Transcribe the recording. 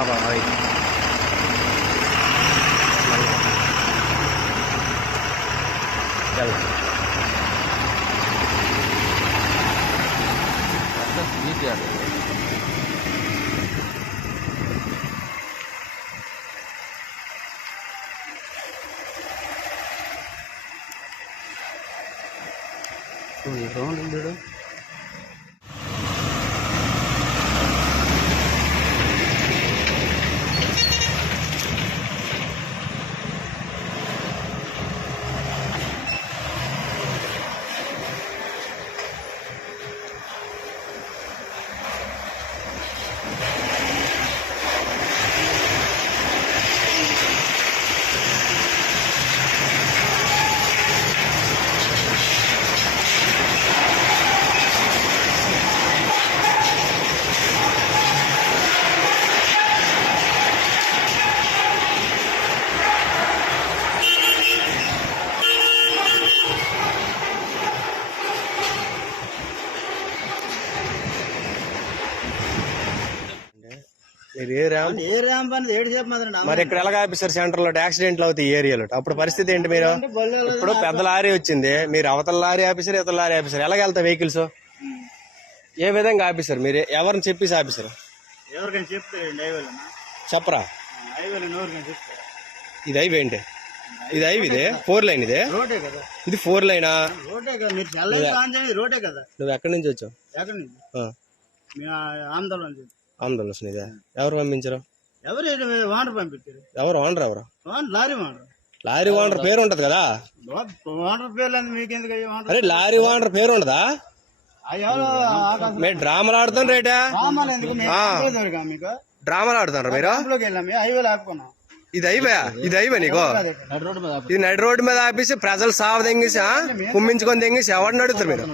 బాబా चल रौंड మరి ఇక్కడ ఎలాగ ఆఫీసర్ సెంటర్ లో యాక్సిడెంట్లు అవుతాయి ఈ ఏరియాలో అప్పుడు పరిస్థితి ఏంటి? మీరు ఇప్పుడు పెద్ద లారీ వచ్చింది, మీరు అవతల లారీ ఆఫీసర్ ఇతల లారీ ఆఫీసర్ ఎలాగ వెళ్తాయి వెహికల్స్? ఏ విధంగా ఆఫీసర్ మీరు ఎవరిని చెప్పేసి ఆఫీసర్ చెప్పరా? ఇది హైవే ఏంటి? ఇది హైవే, ఇది 4 లైన్, ఇది 4 లైనా? నువ్వు ఎక్కడి నుంచి వచ్చావు? ఆందోళన వస్తుంది. ఎవరు పంపించారు? ఓనర్ పంపించారు. ఎవరు ఓనర్? ఎవరు? లారీ ఓనర్ పేరు ఉంటది కదా? ఓనర్ పేరు మీకెందుకు? అరే లారీ ఓనర్ పేరు ఉండదా? మీరు డ్రామాలు ఆడుతాను రేటా? డ్రామాలు ఆడుతారు మీరు? ఇది హైవే, ఇది హైవే నీకు? ఇది నడి రోడ్డు మీద ఆపేసి ప్రజలు సావ తెంగేసి కుమ్మించుకొని తెంగేసి ఎవరిని అడుగుతారు మీరు?